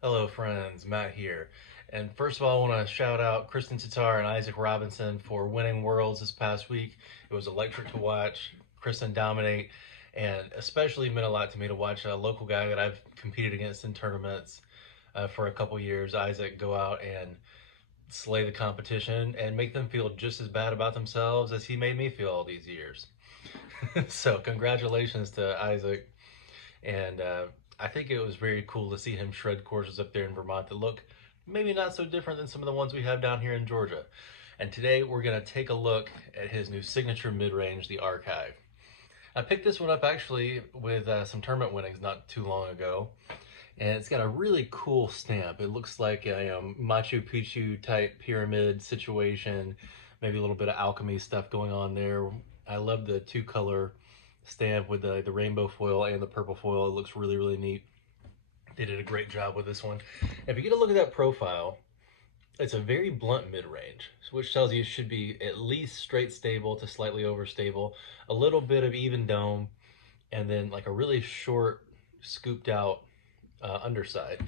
Hello friends, Matt here. And first of all, I want to shout out Kristen Tatar and Isaac Robinson for winning Worlds this past week. It was electric to watch Kristen dominate, and especially meant a lot to me to watch a local guy that I've competed against in tournaments for a couple years, Isaac, go out and slay the competition and make them feel just as bad about themselves as he made me feel all these years. So congratulations to Isaac, and I think it was very cool to see him shred courses up there in Vermont that look maybe not so different than some of the ones we have down here in Georgia. And today we're going to take a look at his new signature mid-range, the Archive. I picked this one up actually with some tournament winnings not too long ago, and it's got a really cool stamp. It looks like a Machu Picchu type pyramid situation, maybe a little bit of alchemy stuff going on there. I love the two color stamp with the rainbow foil and the purple foil. It looks really, really neat. They did a great job with this one. If you get a look at that profile, it's a very blunt mid-range, which tells you it should be at least straight stable to slightly overstable, a little bit of even dome, and then like a really short, scooped out underside.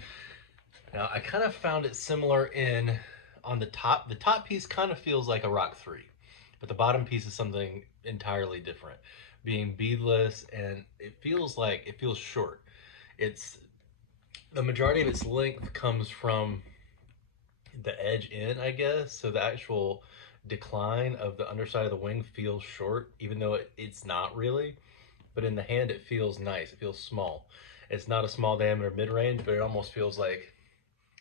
Now, I kind of found it similar in on the top. The top piece kind of feels like a Rock 3, but the bottom piece is something entirely different, being beadless, and it feels short. It's the majority of its length comes from the edge in, I guess. So the actual decline of the underside of the wing feels short, even though it's not really. But in the hand, it feels nice. It feels small. It's not a small diameter mid range, but it almost feels like,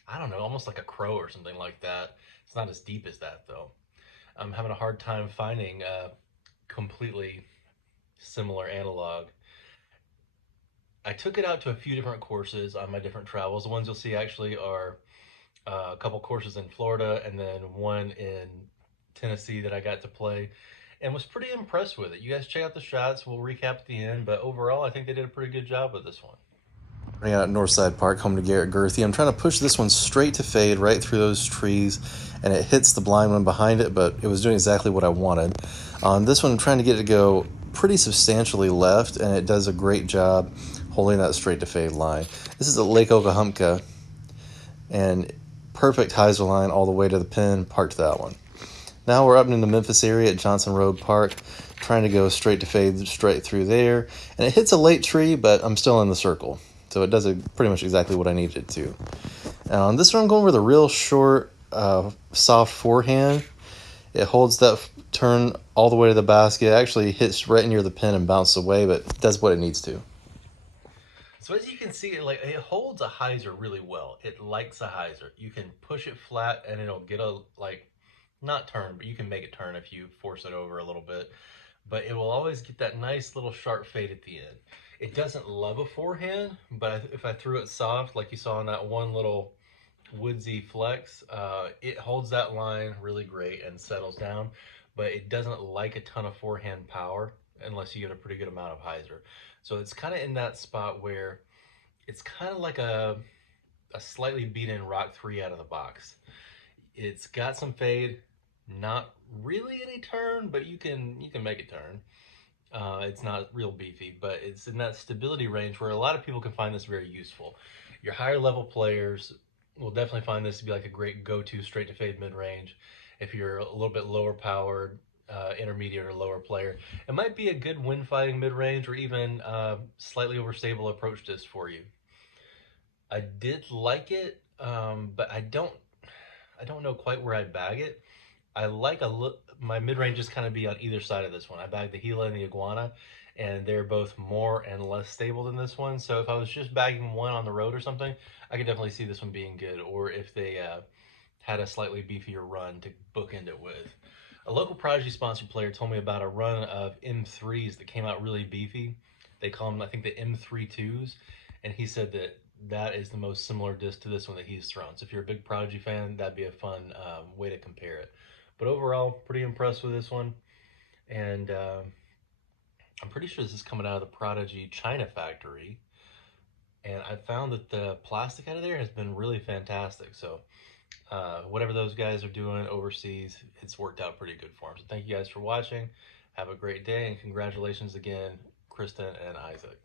I don't know, almost like a crow or something like that. It's not as deep as that though. I'm having a hard time finding a completely similar analog. I took it out to a few different courses on my different travels. The ones you'll see actually are a couple courses in Florida and then one in Tennessee that I got to play and was pretty impressed with it. You guys check out the shots. We'll recap at the end, but overall, I think they did a pretty good job with this one. Running out at Northside Park, home to Garrett Girthy. I'm trying to push this one straight to fade right through those trees, and it hits the blind one behind it, but it was doing exactly what I wanted. On this one, I'm trying to get it to go pretty substantially left, and it does a great job holding that straight to fade line. This is at Lake Okahumpka, and perfect hyzer line all the way to the pin, parked that one. Now we're up in the Memphis area at Johnson Road Park, trying to go straight to fade straight through there. And it hits a late tree, but I'm still in the circle. So it does pretty much exactly what I needed it to. Now on this one, I'm going with a real short, soft forehand. It holds that turn all the way to the basket. It actually hits right near the pin and bounces away, but does what it needs to. So as you can see, it holds a hyzer really well. It likes a hyzer. You can push it flat and it'll get a not turn, but you can make it turn if you force it over a little bit. But it will always get that nice little sharp fade at the end. It doesn't love a forehand, but if I threw it soft, like you saw in that one little woodsy flex, it holds that line really great and settles down. But it doesn't like a ton of forehand power unless you get a pretty good amount of hyzer. So it's kind of in that spot where it's kind of like a slightly beat in Rock 3 out of the box. It's got some fade, not really any turn, but you can make it turn. It's not real beefy, but it's in that stability range where a lot of people can find this very useful. Your higher level players will definitely find this to be like a great go-to straight to fade mid range. If you're a little bit lower powered, intermediate or lower player, it might be a good win fighting mid range or even slightly overstable approach disc for you. I did like it, but I don't know quite where I'd bag it. I like a look. My mid range is kind of be on either side of this one. I bagged the Gila and the Iguana, and they're both more and less stable than this one. So if I was just bagging one on the road or something, I could definitely see this one being good. Or if they had a slightly beefier run to bookend it with. A local Prodigy sponsored player told me about a run of M3s that came out really beefy. They call them, I think, the M32s, and he said that that is the most similar disc to this one that he's thrown. So if you're a big Prodigy fan, that'd be a fun way to compare it. But overall, pretty impressed with this one, and I'm pretty sure this is coming out of the Prodigy China factory. And I found that the plastic out of there has been really fantastic. So whatever those guys are doing overseas, it's worked out pretty good for them. So thank you guys for watching. Have a great day, and congratulations again, Kristen and Isaac.